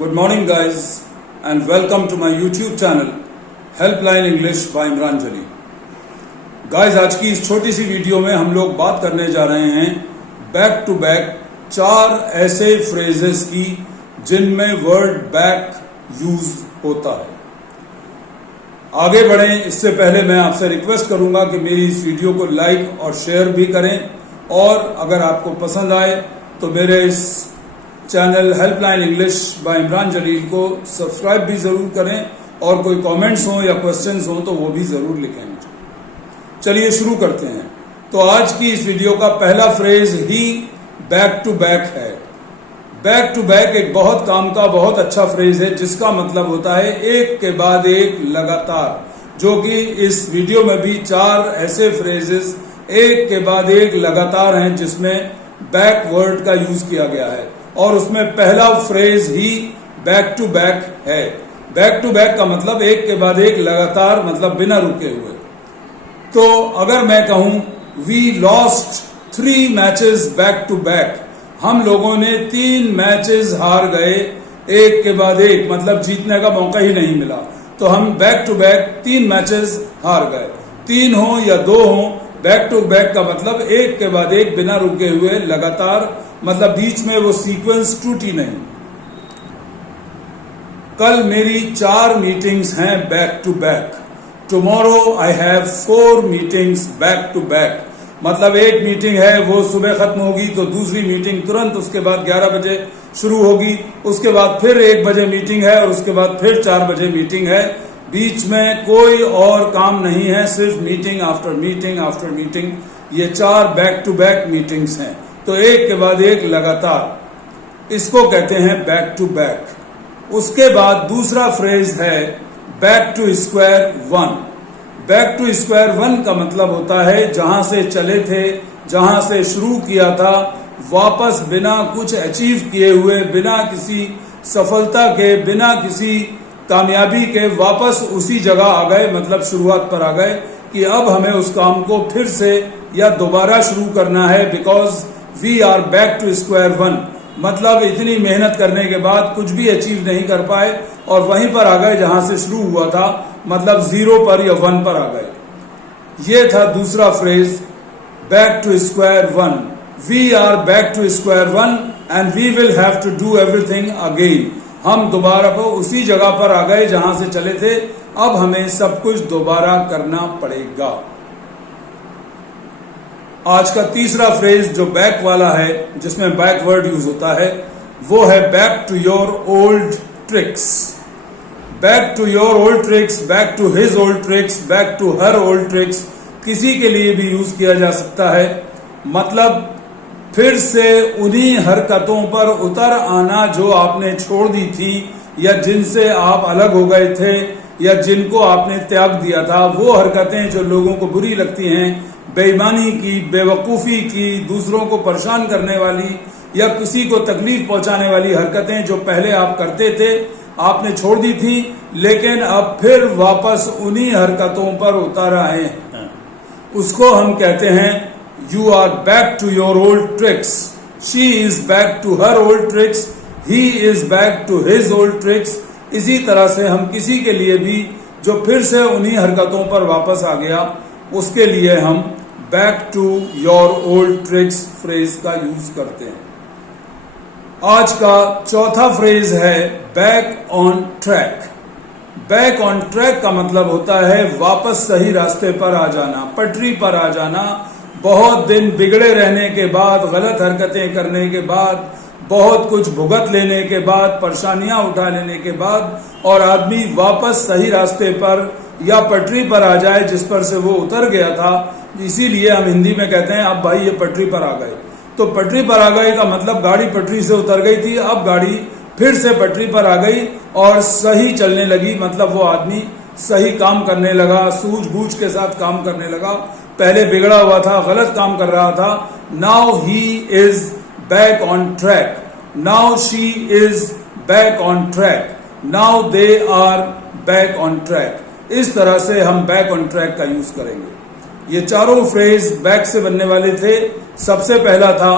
Good morning guys and welcome to my YouTube channel Helpline English by Imran जली। Guys आज की इस छोटी सी वीडियो में हम लोग बात करने जा रहे हैं बैक टू बैक 4 ऐसे फ्रेजेस की जिनमें वर्ड बैक यूज होता है। आगे बढ़ें इससे पहले मैं आपसे रिक्वेस्ट करूंगा कि मेरी इस वीडियो को लाइक और शेयर भी करें और अगर आपको पसंद आए तो मेरे इस channel helpline English by Imran Jalil को सब्सक्राइब भी जरूर करें और कोई कमेंट्स हो या क्वेश्चंस हो तो वो भी जरूर लिखें मुझे। चलिए शुरू करते हैं। तो आज की इस वीडियो का पहला फ्रेज ही बैक टू बैक है। बैक टू बैक एक बहुत काम का बहुत अच्छा फ्रेज है जिसका मतलब होता है एक के बाद एक लगातार, जो कि इस वीडियो में भी 4 ऐसे फ्रेजेस एक के बाद एक लगातार हैं जिसमें बैक वर्ड का यूज किया गया है और उसमें पहला फ्रेज ही बैक टू बैक है। बैक टू बैक का मतलब एक के बाद एक लगातार, मतलब बिना रुके हुए। तो अगर मैं कहूं we lost 3 matches back to back, हम लोगों ने 3 मैचेस हार गए एक के बाद एक, मतलब जीतने का मौका ही नहीं मिला। तो हम बैक टू बैक 3 मैचेस हार गए, 3 हो या 2 हो, बैक टू बैक का मतलब एक के बाद एक बिना रुके हुए लगातार, मतलब बीच में वो सीक्वेंस टूटी नहीं। कल मेरी 4 मीटिंग्स हैं back to back. Tomorrow I have 4 meetings back to back, मतलब एक मीटिंग है वो सुबह खत्म होगी तो दूसरी मीटिंग तुरंत उसके बाद 11 बजे शुरू होगी, उसके बाद फिर 1 बजे मीटिंग है और उसके बाद फिर 4 बजे मीटिंग है। बीच में कोई और काम नहीं है, सिर्फ meeting after meeting after meeting. ये 4 बैक टू बैक मीटिंग्स हैं, तो एक के बाद एक लगातार, इसको कहते हैं बैक टू बैक। उसके बाद दूसरा फ्रेज है back to square one. Back to square one का मतलब होता है जहां से चले थे, जहां से शुरू किया था, वापस बिना कुछ अचीव किए हुए, बिना किसी सफलता के, बिना किसी कामयाबी के वापस उसी जगह आ गए, मतलब शुरुआत पर आ गए कि अब हमें उस काम को फिर से या दोबारा शुरू करना है। Because we are back to square one, मतलब इतनी मेहनत करने के बाद कुछ भी अचीव नहीं कर पाए और वहीं पर आ गए जहां से शुरू हुआ था, मतलब 0 पर या 1 पर आ गए। ये था दूसरा phrase back to square one. We are back to square one and we will have to do everything again. हम दोबारा को उसी जगह पर आ गए जहां से चले थे, अब हमें सब कुछ दोबारा करना पड़ेगा। आज का तीसरा फ्रेज जो बैक वाला है, जिसमें बैक वर्ड यूज होता है, वो है back to your old tricks. Back to your old tricks, back to his old tricks, back to her old tricks, किसी के लिए भी यूज किया जा सकता है। मतलब फिर से उन्हीं हरकतों पर उतर आना जो आपने छोड़ दी थी या जिनसे आप अलग हो गए थे या जिनको आपने त्याग दिया था, वो हरकतें जो लोगों को बुरी लगती हैं, बेईमानी की, बेवकूफ़ी की, दूसरों को परेशान करने वाली या किसी को तकलीफ पहुंचाने वाली हरकतें जो पहले आप करते थे, आपने छोड़ दी थी, लेकिन अब फिर वापस उन्हीं हरकतों पर उतर आए हैं, उसको हम कहते हैं you are back to your old tricks. She is back to her old tricks, he is back to his old tricks. इसी तरह से हम किसी के लिए भी जो फिर से उन्हीं हरकतों पर वापस आ गया, उसके लिए हम back to your old tricks phrase का यूज करते हैं। आज का चौथा फ्रेज है back on track. Back on track का मतलब होता है वापस सही रास्ते पर आ जाना, पटरी पर आ जाना। बहुत दिन बिगड़े रहने के बाद, गलत हरकतें करने के बाद, बहुत कुछ भुगत लेने के बाद, परेशानियां उठा लेने के बाद, और आदमी वापस सही रास्ते पर या पटरी पर आ जाए जिस पर से वो उतर गया था। इसीलिए हम हिंदी में कहते हैं अब भाई ये पटरी पर आ गए। तो पटरी पर आ गए का मतलब गाड़ी पटरी से उतर गई थी, अब गाड़ी फिर से पटरी पर आ गई और सही चलने लगी, मतलब वो आदमी सही काम करने लगा, सूझबूझ के साथ काम करने लगा। पहले बिगड़ा हुआ था, गलत काम कर रहा था, now he is back on track, now she is back on track, now they are back on track. इस तरह से हम बैक ऑन ट्रैक का यूज करेंगे। ये चारों फ्रेज बैक से बनने वाले थे। सबसे पहला था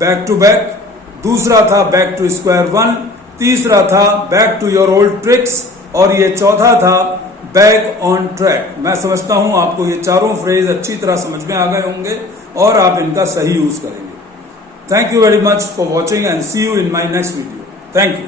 बैक टू बैक, दूसरा था बैक टू स्क्वायर वन, तीसरा था back to your old tricks और ये चौथा था बैक ऑन ट्रैक। मैं समझता हूं आपको ये चारों फ्रेज अच्छी तरह समझ में आ गए होंगे और आप इनका सही यूज करेंगे। Thank you very much for watching and see you in my next video. Thank you.